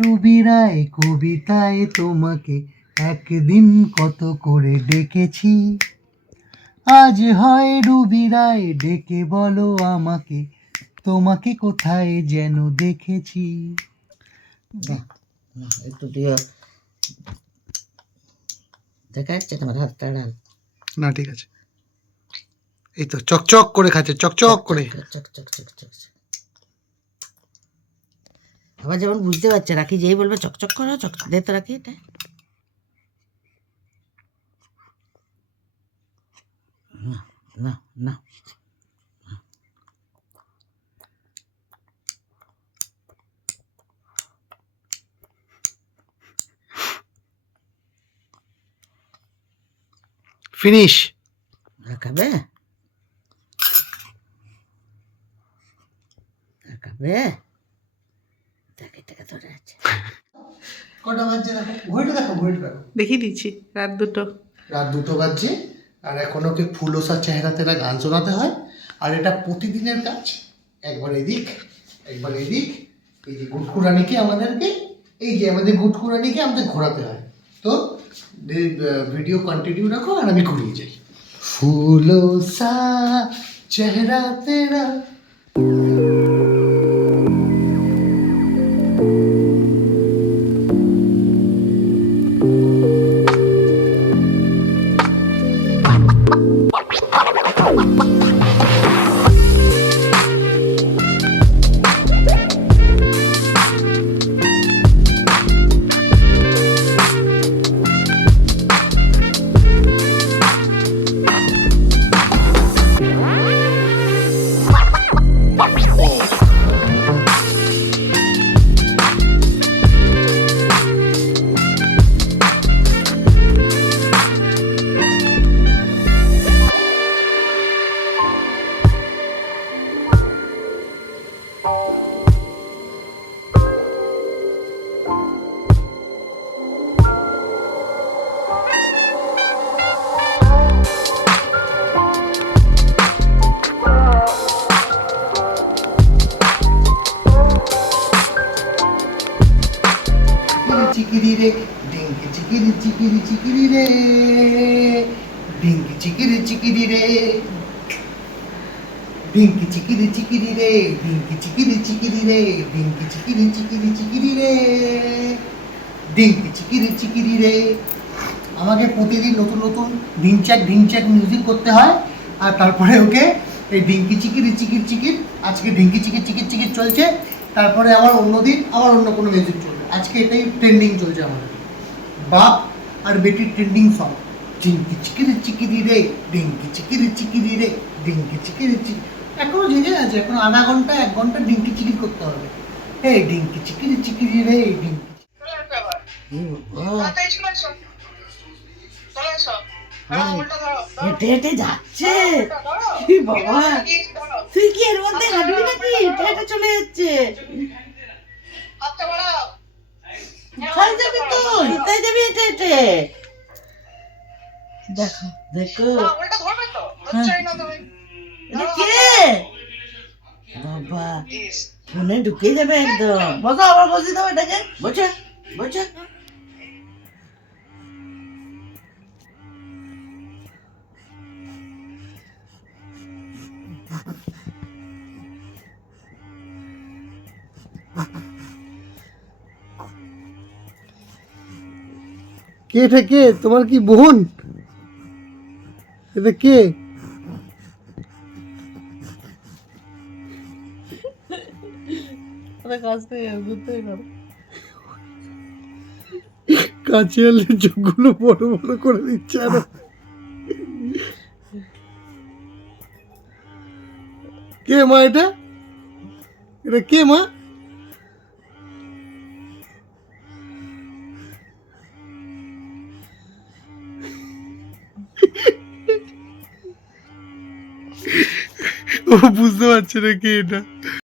Ruby রায় কবিতায় তোমাকে একদিন কত করে ডেকেছি, আজ হয় রুবি রায় ডেকে বলো আমাকে তোমাকে কোথায় যেন দেখেছি। একটু দিয়ে দেখা যাচ্ছে তোমার হাতটা ডাল। না ঠিক আছে, এই তো চকচক করে খাচ্ছে, চকচক করে। চক চক চক চক। আবার যেমন বুঝতে পারছে রাখি যেই বলবে চকচক করো, চক দে তো রাখি এটা। না না না, ফিনিশ। খাবে খাবে, দেখ এটাকে ধরে আছে। কটা বাজছে দেখো, ঘড়িটা দেখো, ঘড়িটা দেখো। দেখিয়ে দিচ্ছি রাত 2টো। রাত 2টো বাজছে, আর এখন ওকে ফুলোসার চেহারা তেরা গান শোনাতে হয়। আর এটা প্রতিদিনের কাজ, একবার এদিক একবার এদিক। এই যে গুটকুরানিকে আমাদেরকে, এই যে আমাদের গুটকুরানিকে আমাদের ঘোরাতে হয়। তো ভিডিও কন্টিনিউ রাখো আর আমি ঘুরিয়ে যাই। ফুলোসা চেহারা তেরা। চিকিরি রে ডিঙ্কি চিকিরি চিকিরি চিকিরি রে, ডিঙ্কি চিকিরি চিকিরি রে, ডিঙ্কি চিকিরি চিকিরি রে, ডিঙ্কি চিকিরি চিকিরি রে, ডিঙ্কি চিকিরি চিকিরি চিকিরি রে, ডিঙ্কি চিকিরি চিকিরি রে। আমাকে প্রতিদিন নতুন নতুন ঢিনচ্যাক ঢিনচ্যাক মিউজিক করতে হয়, আর তারপরে ওকে এই ডিঙ্কি চিকিরি চিকির চিকির, আজকে ডিঙ্কি চিকির চিকির চিকির চলছে, তারপরে আবার অন্যদিন আবার অন্য কোনো মিউজিক চলবে। আজকে এটাই ট্রেন্ডিং চলছে আমাদের, বাপ আর বেটির ট্রেন্ডিং সং। ডিঙ্কি চিকিরি চিকিরি রে, ডিঙ্কি চিকিরি চিকিরি রে, ডিঙ্কি চিকিরি চিকি। এখনো জেগে আছে, এখনো আধা ঘন্টা 1 ঘন্টা ডিঙ্কি চিকির করতে হবে। এই ডিঙ্কি চিকিরি চিকিরি রে, ডিঙ্কি। হেঁটে হেঁটে যাচ্ছে বাবা, তুই কি এর মধ্যে হাঁটবি নাকি? হেঁটে হেঁটে চলে যাচ্ছে। কোথায় যাবি তুই? কোথায় যাবি হেঁটে হেঁটে? দেখো দেখো, এটা কে বাবা, ফোনে ঢুকে যাবে একদম। বসো, আবার বসে দাও এটাকে, বসে বসে। কে এটা, কে তোমার কি বোন? এটা কে? কাছে এলে চোখগুলো বড় বড় করে দিচ্ছে আরো। কে মা এটা? এটা কে মা? ও বুঝতে পারছে না কে এটা।